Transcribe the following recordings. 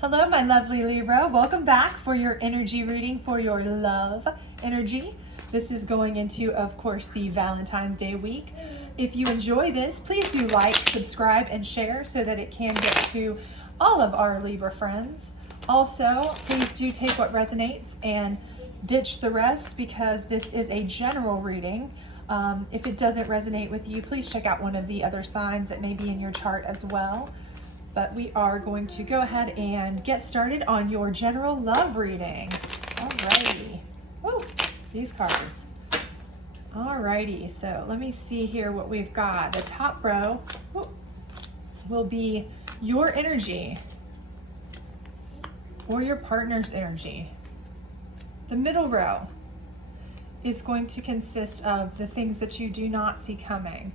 Hello, my lovely Libra. Welcome back for your energy reading for your love energy. This is going into, of course, the Valentine's Day week. If you enjoy this, please do like, subscribe, and share so that it can get to all of our Libra friends. Also, please do take what resonates and ditch the rest because this is a general reading. If it doesn't resonate with you, please check out one of the other signs that may be in your chart as well. But we are going to go ahead and get started on your general love reading. Alrighty. Woo, these cards. Alrighty, so let me see here what we've got. The top row will be your energy or your partner's energy. The middle row is going to consist of the things that you do not see coming.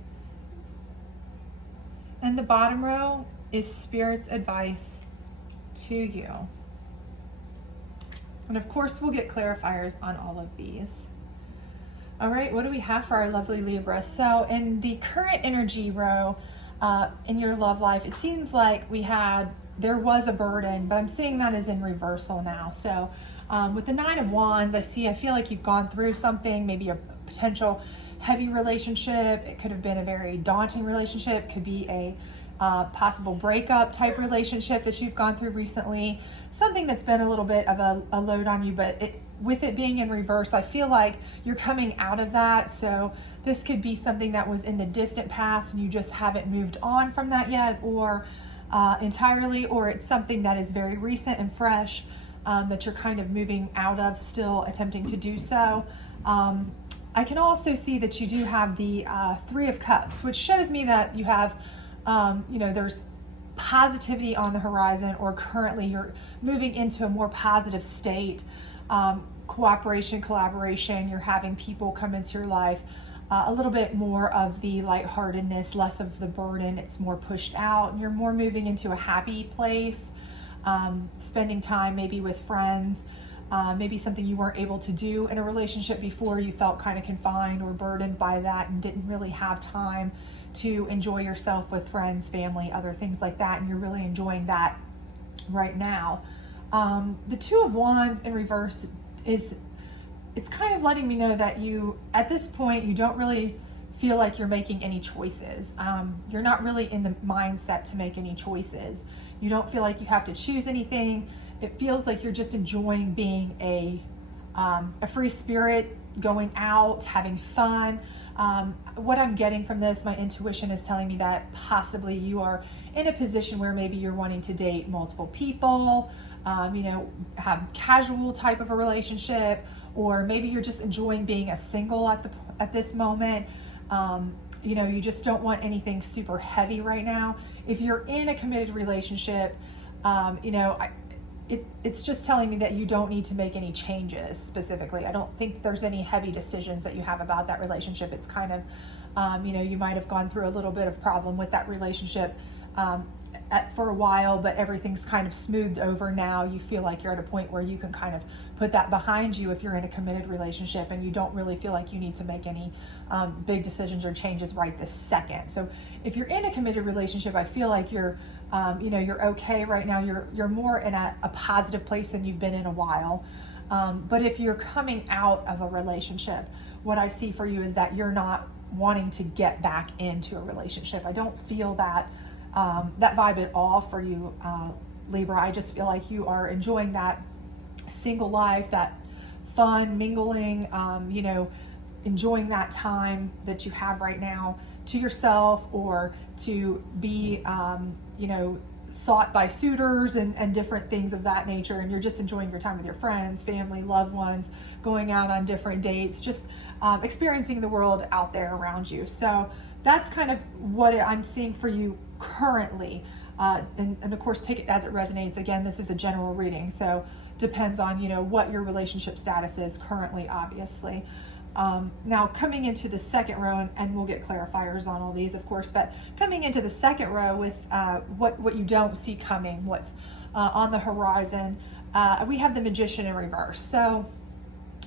And the bottom row is Spirit's advice to you. And of course, we'll get clarifiers on all of these. All right, what do we have for our lovely Libra? So in the current energy row in your love life, it seems like there was a burden, but I'm seeing that as in reversal now. So with the Nine of Wands, I feel like you've gone through something, maybe a potential heavy relationship. It could have been a very daunting relationship. It could be a possible breakup type relationship that you've gone through recently, something that's been a little bit of a load on you, but with it being in reverse, I feel like you're coming out of that. So this could be something that was in the distant past and you just haven't moved on from that yet, or entirely, or it's something that is very recent and fresh that you're kind of moving out of, still attempting to do so. I can also see that you do have the Three of Cups, which shows me that you have there's positivity on the horizon, or currently you're moving into a more positive state. Cooperation, collaboration, you're having people come into your life. A little bit more of the lightheartedness, less of the burden. It's more pushed out, and you're more moving into a happy place. Spending time maybe with friends, maybe something you weren't able to do in a relationship before. You felt kind of confined or burdened by that and didn't really have time to enjoy yourself with friends, family, other things like that, and you're really enjoying that right now. The Two of Wands in reverse it's kind of letting me know that at this point, you don't really feel like you're making any choices. You're not really in the mindset to make any choices. You don't feel like you have to choose anything. It feels like you're just enjoying being a free spirit, going out, having fun. What I'm getting from this, my intuition is telling me that possibly you are in a position where maybe you're wanting to date multiple people, have casual type of a relationship, or maybe you're just enjoying being a single at this moment. You just don't want anything super heavy right now. If you're in a committed relationship, it's just telling me that you don't need to make any changes specifically. I don't think there's any heavy decisions that you have about that relationship. It's kind of, you might have gone through a little bit of problem with that relationship for a while, but everything's kind of smoothed over now. You feel like you're at a point where you can kind of put that behind you if you're in a committed relationship, and you don't really feel like you need to make any big decisions or changes right this second. So if you're in a committed relationship, I feel like you're okay right now. You're more in a positive place than you've been in a while. But if you're coming out of a relationship, what I see for you is that you're not wanting to get back into a relationship. I don't feel that vibe at all for you, Libra. I just feel like you are enjoying that single life, that fun mingling, enjoying that time that you have right now to yourself, or to be, sought by suitors and different things of that nature. And you're just enjoying your time with your friends, family, loved ones, going out on different dates, just experiencing the world out there around you. So that's kind of what I'm seeing for you currently. And of course, take it as it resonates. Again, this is a general reading, so depends on, what your relationship status is currently, obviously. Now coming into the second row, and we'll get clarifiers on all these, of course, but coming into the second row with what you don't see coming, what's on the horizon, we have the Magician in reverse. So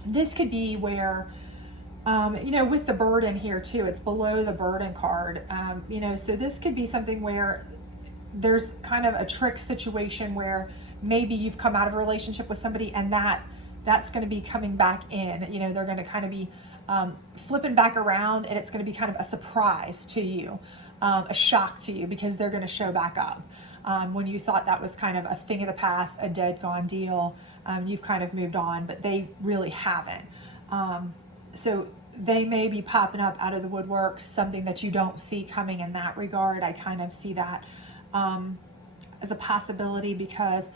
this could be where with the burden here too, it's below the burden card. So this could be something where there's kind of a trick situation where maybe you've come out of a relationship with somebody and that's going to be coming back in. You know, they're going to kind of be flipping back around, and it's going to be kind of a surprise to you, a shock to you, because they're going to show back up. When you thought that was kind of a thing of the past, a dead gone deal, you've kind of moved on, but they really haven't. So they may be popping up out of the woodwork, something that you don't see coming in that regard. I kind of see that as a possibility, because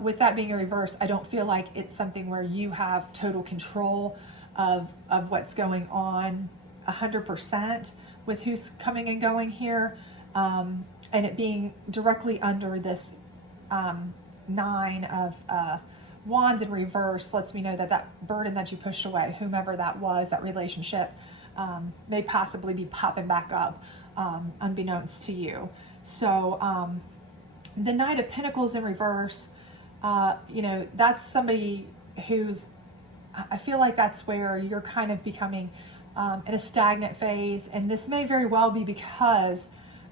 with that being a reverse, I don't feel like it's something where you have total control of what's going on 100% with who's coming and going here. And it being directly under this 9 of Wands in reverse lets me know that that burden that you pushed away, whomever that was, that relationship, may possibly be popping back up, unbeknownst to you. So the Knight of Pentacles in reverse, you know, that's somebody who's, I feel like that's where you're kind of becoming in a stagnant phase. And this may very well be because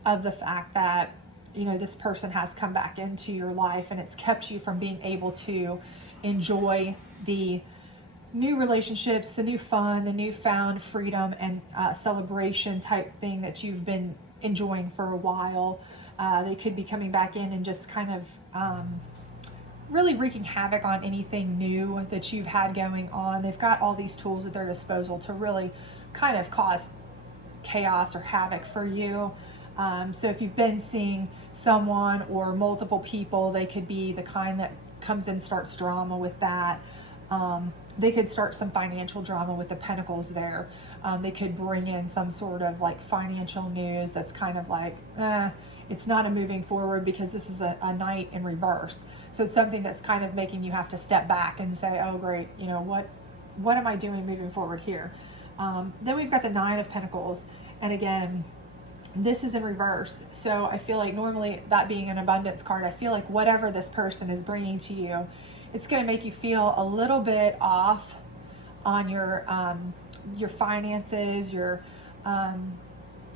of the fact that, you know, this person has come back into your life and it's kept you from being able to enjoy the new relationships, the new fun, the newfound freedom and celebration type thing that you've been enjoying for a while. They could be coming back in and just kind of really wreaking havoc on anything new that you've had going on. They've got all these tools at their disposal to really kind of cause chaos or havoc for you. So if you've been seeing someone or multiple people, they could be the kind that comes in, starts drama with that. They could start some financial drama with the Pentacles there. They could bring in some sort of like financial news that's kind of like, it's not a moving forward, because this is a Knight in reverse. So it's something that's kind of making you have to step back and say, oh great, you know, what am I doing moving forward here? Then we've got the 9 of Pentacles. And again, this is in reverse. So I feel like normally that being an abundance card, I feel like whatever this person is bringing to you, it's going to make you feel a little bit off on your finances, your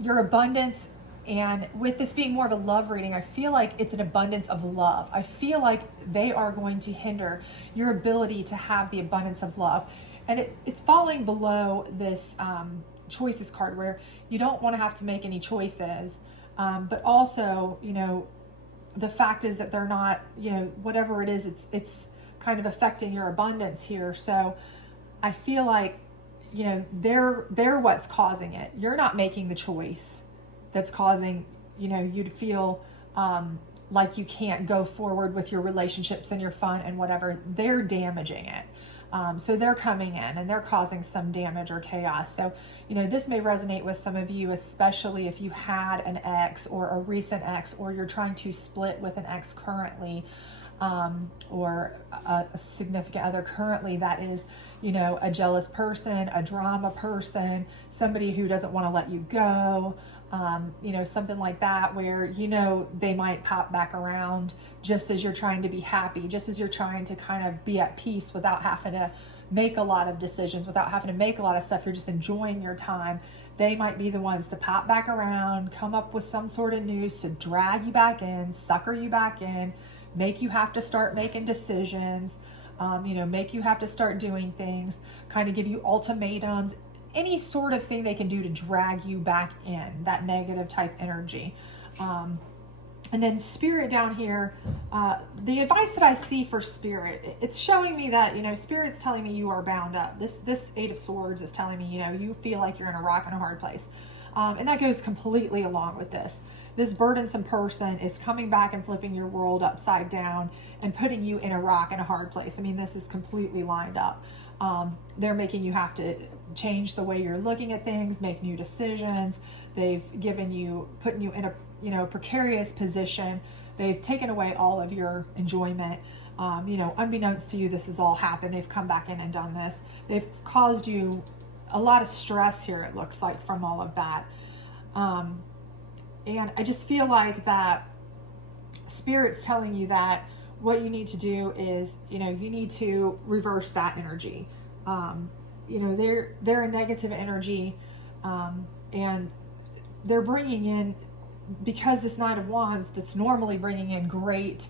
abundance. And with this being more of a love reading, I feel like it's an abundance of love. I feel like they are going to hinder your ability to have the abundance of love. And it's falling below this choices card, where you don't want to have to make any choices. But also, you know, the fact is that they're not, you know, whatever it is, it's kind of affecting your abundance here. So I feel like, you know, they're what's causing it. You're not making the choice that's causing, you know, you to feel like you can't go forward with your relationships and your fun and whatever. They're damaging it. So they're coming in and they're causing some damage or chaos. So, you know, this may resonate with some of you, especially if you had an ex or a recent ex, or you're trying to split with an ex currently, or a significant other currently that is, you know, a jealous person, a drama person, somebody who doesn't want to let you go. You know, something like that, where, you know, they might pop back around just as you're trying to be happy, just as you're trying to kind of be at peace without having to make a lot of decisions, without having to make a lot of stuff. You're just enjoying your time. They might be the ones to pop back around, come up with some sort of news to drag you back in, sucker you back in, make you have to start making decisions, you know, make you have to start doing things, kind of give you ultimatums, any sort of thing they can do to drag you back in, that negative type energy. And then Spirit down here, the advice that I see for Spirit, it's showing me that, you know, Spirit's telling me you are bound up. This 8 of Swords is telling me, you know, you feel like you're in a rock and a hard place. And that goes completely along with this. This burdensome person is coming back and flipping your world upside down and putting you in a rock and a hard place. I mean, this is completely lined up. They're making you have to change the way you're looking at things, make new decisions. They've putting you in a, you know, precarious position. They've taken away all of your enjoyment. You know, unbeknownst to you, this has all happened. They've come back in and done this. They've caused you a lot of stress here, it looks like, from all of that. And I just feel like that Spirit's telling you that what you need to do is, you know, you need to reverse that energy. You know, they're a negative energy, and they're bringing in because this Knight of Wands that's normally bringing in great,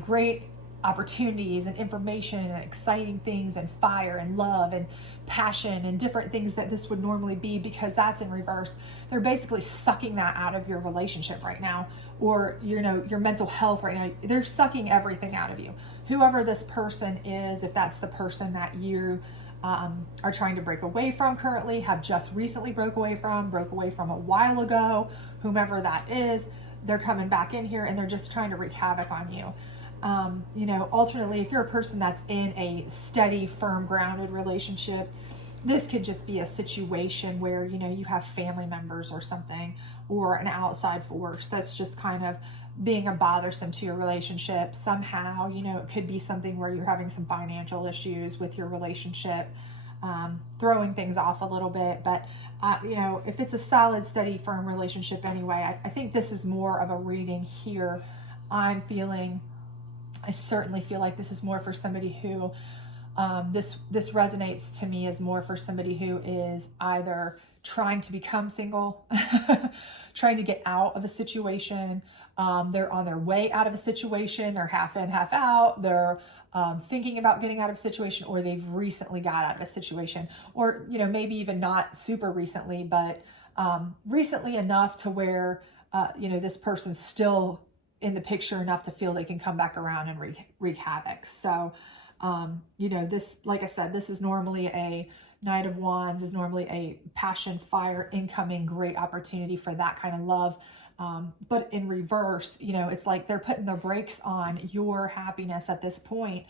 great opportunities and information and exciting things and fire and love and passion and different things that this would normally be, because that's in reverse. They're basically sucking that out of your relationship right now, or your mental health right now. They're sucking everything out of you. Whoever this person is, if that's the person that you are trying to break away from currently, have just recently broke away from a while ago, whomever that is, they're coming back in here and they're just trying to wreak havoc on you. Alternately, if you're a person that's in a steady, firm, grounded relationship, this could just be a situation where, you have family members or something, or an outside force that's just kind of being a bothersome to your relationship somehow. It could be something where you're having some financial issues with your relationship, throwing things off a little bit. But, if it's a solid, steady, firm relationship anyway, I think this is more of a reading here. I certainly feel like this is more for somebody who, this resonates to me as more for somebody who is either trying to become single, trying to get out of a situation. They're on their way out of a situation. They're half in, half out. They're thinking about getting out of a situation, or they've recently got out of a situation, or, maybe even not super recently, but recently enough to where, this person's still in the picture enough to feel they can come back around and wreak havoc. So, this, like I said, this is normally a Knight of Wands, is normally a passion, fire, incoming, great opportunity for that kind of love. But in reverse, it's like they're putting the brakes on your happiness at this point,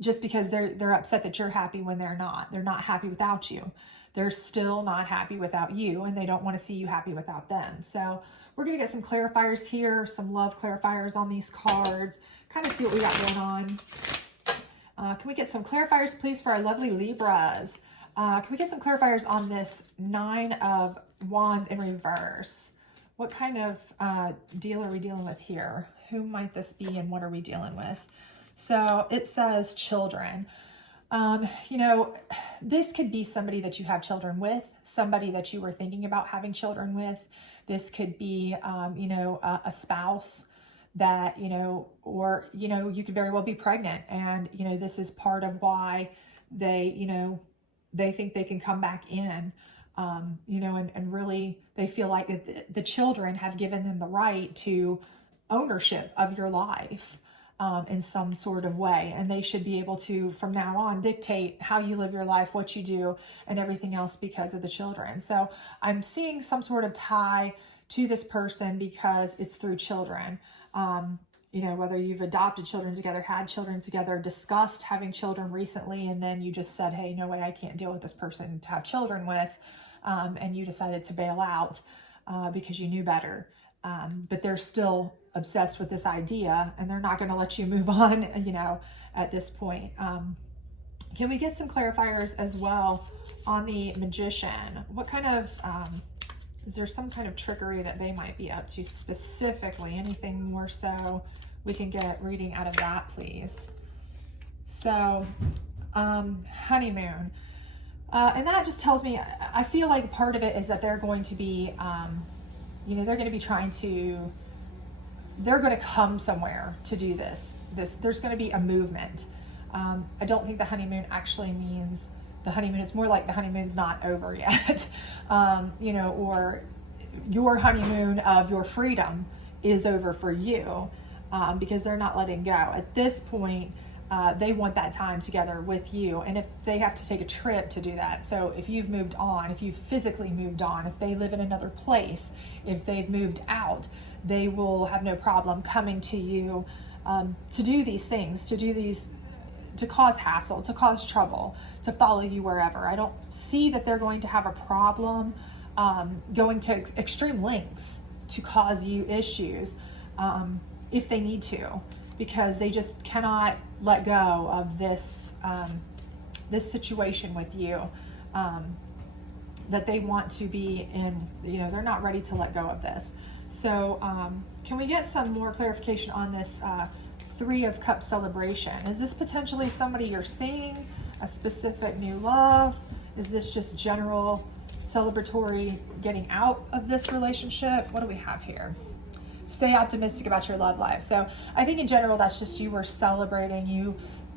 just because they're upset that you're happy when they're not. They're not happy without you. They're still not happy without you, and they don't want to see you happy without them. So we're going to get some clarifiers here, some love clarifiers on these cards, kind of see what we got going on. Can we get some clarifiers, please, for our lovely Libras? Can we get some clarifiers on this Nine of Wands in reverse? What kind of deal are we dealing with here? Who might this be, and what are we dealing with? So it says children. This could be somebody that you have children with, somebody that you were thinking about having children with. This could be, a spouse that, or, you could very well be pregnant, and, this is part of why they think they can come back in, and really they feel like the children have given them the right to ownership of your life. In some sort of way, and they should be able to, from now on, dictate how you live your life, what you do, and everything else because of the children. So I'm seeing some sort of tie to this person because it's through children. Whether you've adopted children together, had children together, discussed having children recently, and then you just said, hey, no way, I can't deal with this person to have children with, and you decided to bail out because you knew better. But they're still obsessed with this idea, and they're not going to let you move on, at this point. Can we get some clarifiers as well on the Magician? What kind of, is there some kind of trickery that they might be up to specifically? Anything more so we can get reading out of that, please? So, honeymoon. And that just tells me, I feel like part of it is that they're going to be, they're going to be they're going to come somewhere to do this. There's going to be a movement. I don't think the honeymoon actually means the honeymoon. It's more like the honeymoon's not over yet, or your honeymoon of your freedom is over for you, because they're not letting go. At this point, they want that time together with you. And if they have to take a trip to do that, so if you've moved on, if you've physically moved on, if they live in another place, if they've moved out, they will have no problem coming to you to do these things, to cause hassle, to cause trouble, to follow you wherever. I don't see that they're going to have a problem going to extreme lengths to cause you issues if they need to, because they just cannot let go of this this situation with you, that they want to be in. They're not ready to let go of this. So can we get some more clarification on this Three of Cups celebration? Is this potentially somebody you're seeing, a specific new love? Is this just general celebratory getting out of this relationship. What do we have here? Stay optimistic about your love life. So I think in general, that's just you are celebrating. You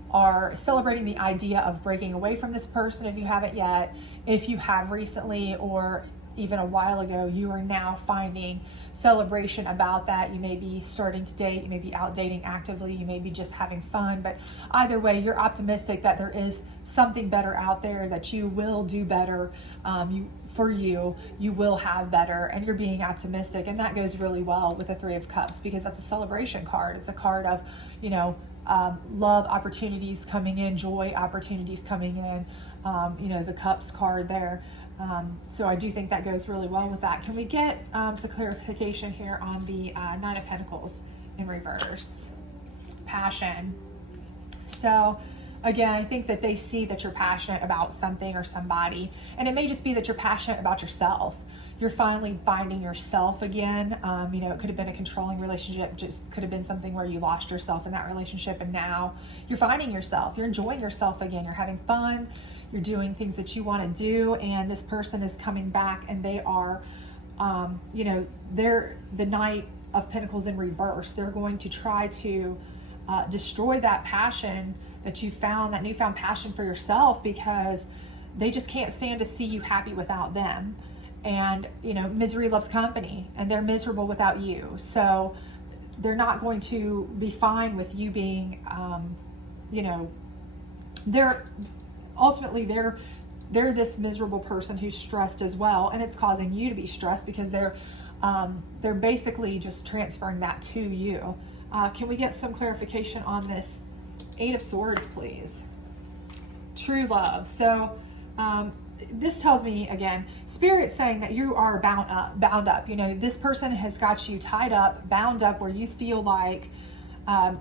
are celebrating the idea of breaking away from this person if you haven't yet. If you have recently or even a while ago, you are now finding celebration about that. You may be starting to date, you may be out dating actively, you may be just having fun, but either way, you're optimistic that there is something better out there, that you will do better you will have better, and you're being optimistic. And that goes really well with the Three of Cups, because that's a celebration card. It's a card of, love opportunities coming in, joy opportunities coming in, the Cups card there. So I do think that goes really well with that. Can we get some clarification here on the Nine of Pentacles in reverse? Passion. So again, I think that they see that you're passionate about something or somebody, and it may just be that you're passionate about yourself. You're finally finding yourself again. It could have been a controlling relationship, just could have been something where you lost yourself in that relationship, and now you're finding yourself. You're enjoying yourself again. You're having fun. You're doing things that you want to do, and this person is coming back, and they are, they're the Knight of Pentacles in reverse. They're going to try to destroy that passion that you found, that newfound passion for yourself, because they just can't stand to see you happy without them. And, misery loves company, and they're miserable without you. So they're not going to be fine with you being, they're this miserable person who's stressed as well. And it's causing you to be stressed because they're basically just transferring that to you. Can we get some clarification on this Eight of Swords, please? True love. So this tells me, again, Spirit's saying that you are bound up. This person has got you tied up, bound up, where you feel like,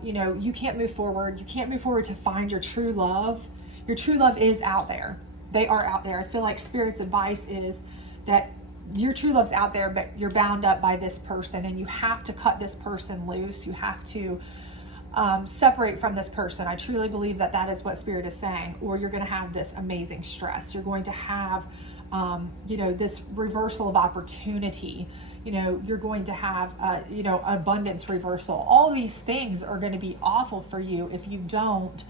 you can't move forward. You can't move forward to find your true love. Your true love is out there. They are out there. I feel like Spirit's advice is that your true love's out there, but you're bound up by this person, and you have to cut this person loose. You have to separate from this person. I truly believe that that is what Spirit is saying, or you're going to have this amazing stress. You're going to have, this reversal of opportunity. You're going to have, abundance reversal. All these things are going to be awful for you if you don't,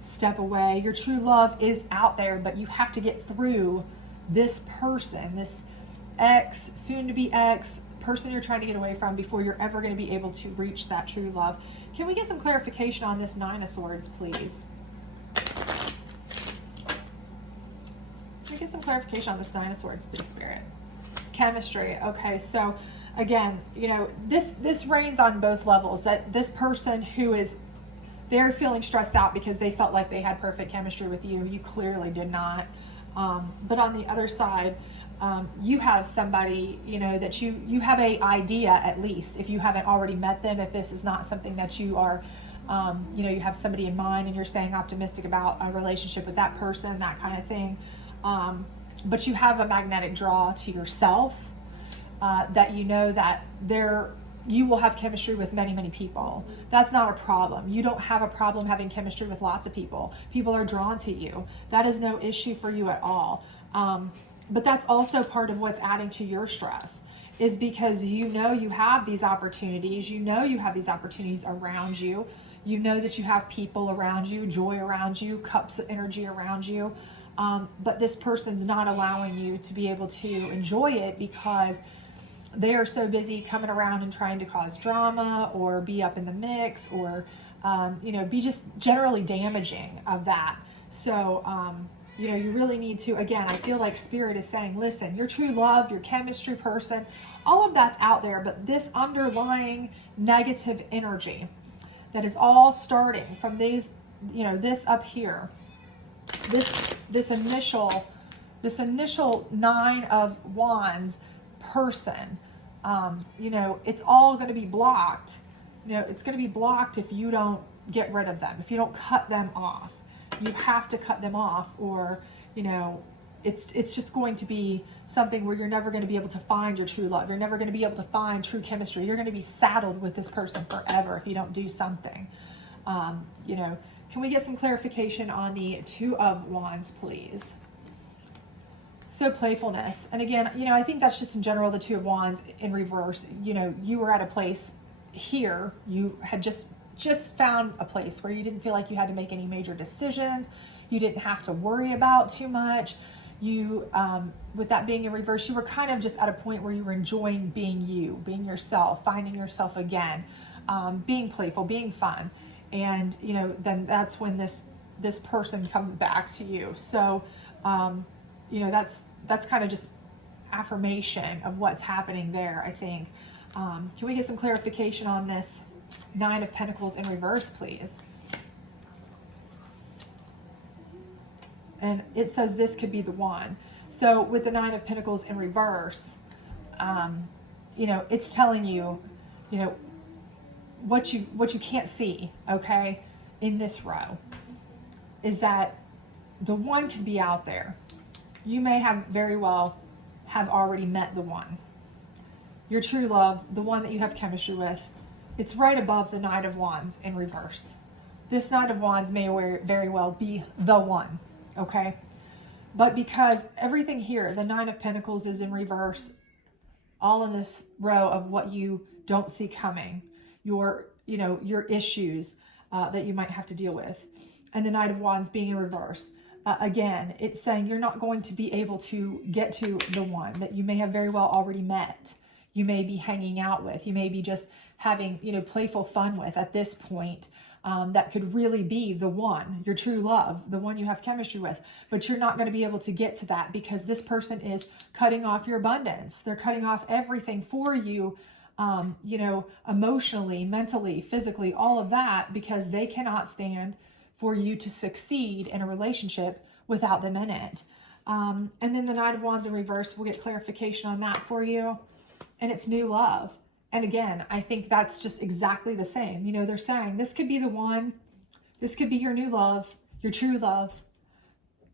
step away. Your true love is out there, but you have to get through this person, this ex, soon to be ex, person you're trying to get away from, before you're ever going to be able to reach that true love. Can we get some clarification on this Nine of Swords, please? Can we get some clarification on this Nine of Swords, please, Spirit? Chemistry. Okay, so again, this reigns on both levels, that this person they're feeling stressed out because they felt like they had perfect chemistry with you. You clearly did not. But on the other side, you have somebody, that you have a idea, at least, if you haven't already met them, if this is not something that you are, you have somebody in mind and you're staying optimistic about a relationship with that person, that kind of thing. But you have a magnetic draw to yourself, that that you will have chemistry with many, many people. That's not a problem. You don't have a problem having chemistry with lots of people. People are drawn to you. That is no issue for you at all. But that's also part of what's adding to your stress, is because you have these opportunities. You have these opportunities around you. You know that you have people around you, joy around you, cups of energy around you. But this person's not allowing you to be able to enjoy it because they are so busy coming around and trying to cause drama, or be up in the mix, or, be just generally damaging of that. So, you really need to, again, I feel like Spirit is saying, listen, your true love, your chemistry person, all of that's out there, but this underlying negative energy that is all starting from these, this up here, this initial Nine of Wands person, it's all going to be blocked. It's going to be blocked if you don't get rid of them, if you don't cut them off. You have to cut them off, or it's just going to be something where you're never going to be able to find your true love. You're never going to be able to find true chemistry. You're going to be saddled with this person forever if you don't do something. Can we get some clarification on the Two of Wands, please? So playfulness. And again, you know, I think that's just in general the Two of Wands in reverse. You know, you were at a place here, you had just found a place where you didn't feel like you had to make any major decisions. You didn't have to worry about too much. You, with that being in reverse, you were kind of just at a point where you were enjoying being you, being yourself, finding yourself again, being playful, being fun. And, you know, then that's when this person comes back to you. So, you know, that's kind of just affirmation of what's happening there, I think. Can we get some clarification on this Nine of Pentacles in reverse, please? And it says this could be the one. So with the Nine of Pentacles in reverse, you know, it's telling you, you know, what you can't see, okay, in this row is that the one could be out there. You may have very well have already met the one. Your true love, the one that you have chemistry with, it's right above the Knight of Wands in reverse. This Knight of Wands may very well be the one, okay? But because everything here, the Nine of Pentacles is in reverse, all in this row of what you don't see coming, your issues that you might have to deal with. And the Knight of Wands being in reverse. Again, it's saying you're not going to be able to get to the one that you may have very well already met. You may be hanging out with. You may be just having, you know, playful fun with at this point. That could really be the one, your true love, the one you have chemistry with. But you're not going to be able to get to that because this person is cutting off your abundance. They're cutting off everything for you, you know, emotionally, mentally, physically, all of that, because they cannot stand for you to succeed in a relationship without them in it. And then the Knight of Wands in reverse, we'll get clarification on that for you. And it's new love. And again, I think that's just exactly the same. You know, they're saying this could be the one, this could be your new love, your true love,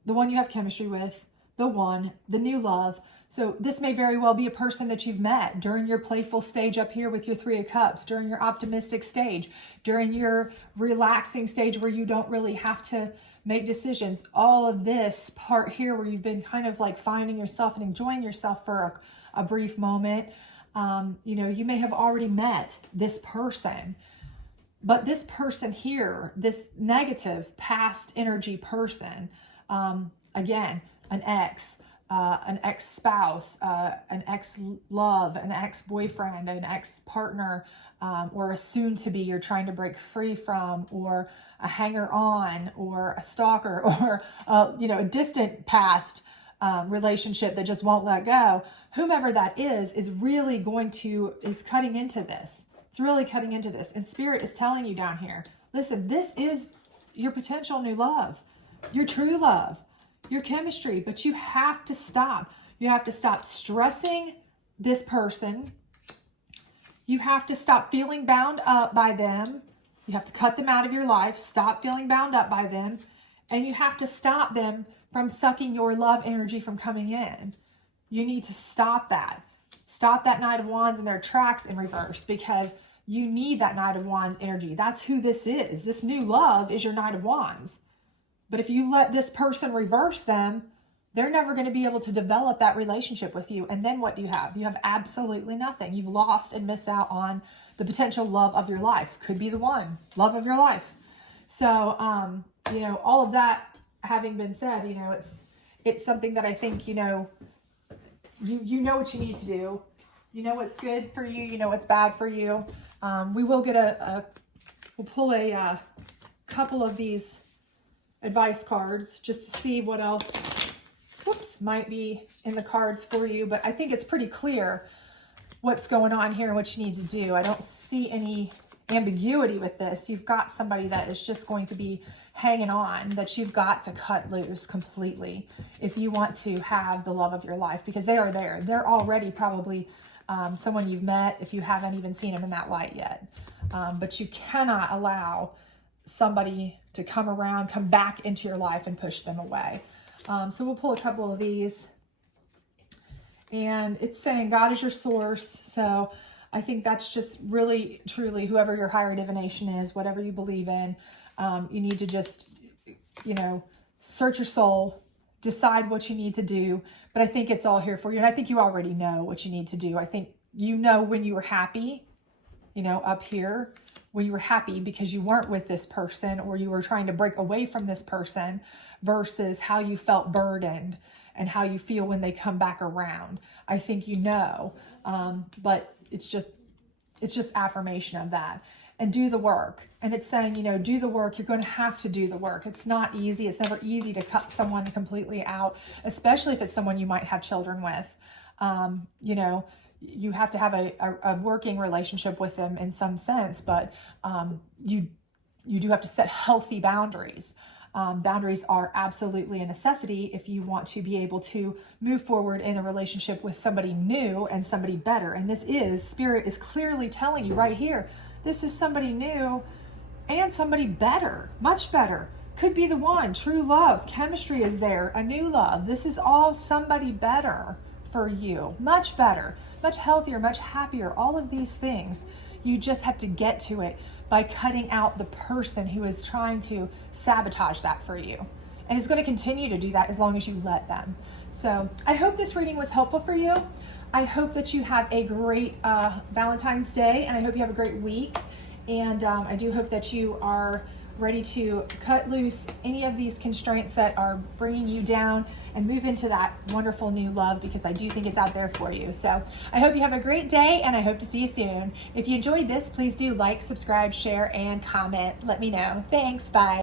the one you have chemistry with, the one, the new love. So this may very well be a person that you've met during your playful stage up here with your Three of Cups, during your optimistic stage, during your relaxing stage where you don't really have to make decisions. All of this part here where you've been kind of like finding yourself and enjoying yourself for a brief moment. You know, you may have already met this person, but this person here, this negative past energy person, again, an ex-spouse, an ex-love, an ex-boyfriend, an ex-partner, or a soon-to-be you're trying to break free from, or a hanger-on, or a stalker, or, you know, a distant past relationship that just won't let go. Whomever that is really is cutting into this. It's really cutting into this. And Spirit is telling you down here, listen, this is your potential new love, your true love, your chemistry, but you have to stop. You have to stop stressing this person. You have to stop feeling bound up by them. You have to cut them out of your life. Stop feeling bound up by them. And you have to stop them from sucking your love energy from coming in. You need to stop that. Stop that Knight of Wands in their tracks in reverse, because you need that Knight of Wands energy. That's who this is. This new love is your Knight of Wands. But if you let this person reverse them, they're never going to be able to develop that relationship with you. And then what do you have? You have absolutely nothing. You've lost and missed out on the potential love of your life. Could be the one, love of your life. So, you know, all of that having been said, you know, it's something that I think, you know, you know what you need to do. You know what's good for you. You know what's bad for you. We will get we'll pull a couple of these advice cards just to see what else, might be in the cards for you. But I think it's pretty clear what's going on here and what you need to do. I don't see any ambiguity with this. You've got somebody that is just going to be hanging on, that you've got to cut loose completely if you want to have the love of your life, because they are there. They're already probably someone you've met if you haven't even seen them in that light yet. But you cannot allow somebody to come back into your life and push them away. So we'll pull a couple of these. And it's saying God is your source. So I think that's just really, truly, whoever your higher divination is, whatever you believe in, you need to just, you know, search your soul, decide what you need to do, but I think it's all here for you. And I think you already know what you need to do. I think you know when you were happy, you know, up here, when you were happy because you weren't with this person or you were trying to break away from this person versus how you felt burdened and how you feel when they come back around. I think you know, but it's just affirmation of that. And do the work. And it's saying, you know, do the work. You're going to have to do the work. It's not easy. It's never easy to cut someone completely out, especially if it's someone you might have children with. You know, you have to have a working relationship with them in some sense, but you do have to set healthy boundaries. Boundaries are absolutely a necessity if you want to be able to move forward in a relationship with somebody new and somebody better. And Spirit is clearly telling you right here, this is somebody new and somebody better, much better. Could be the one, true love, chemistry is there, a new love. This is all somebody better for you, much better, much healthier, much happier, all of these things. You just have to get to it by cutting out the person who is trying to sabotage that for you. And is going to continue to do that as long as you let them. So I hope this reading was helpful for you. I hope that you have a great Valentine's Day, and I hope you have a great week. And I do hope that you are ready to cut loose any of these constraints that are bringing you down and move into that wonderful new love, because I do think it's out there for you. So I hope you have a great day, and I hope to see you soon. If you enjoyed this, please do like, subscribe, share, and comment. Let me know. Thanks. Bye.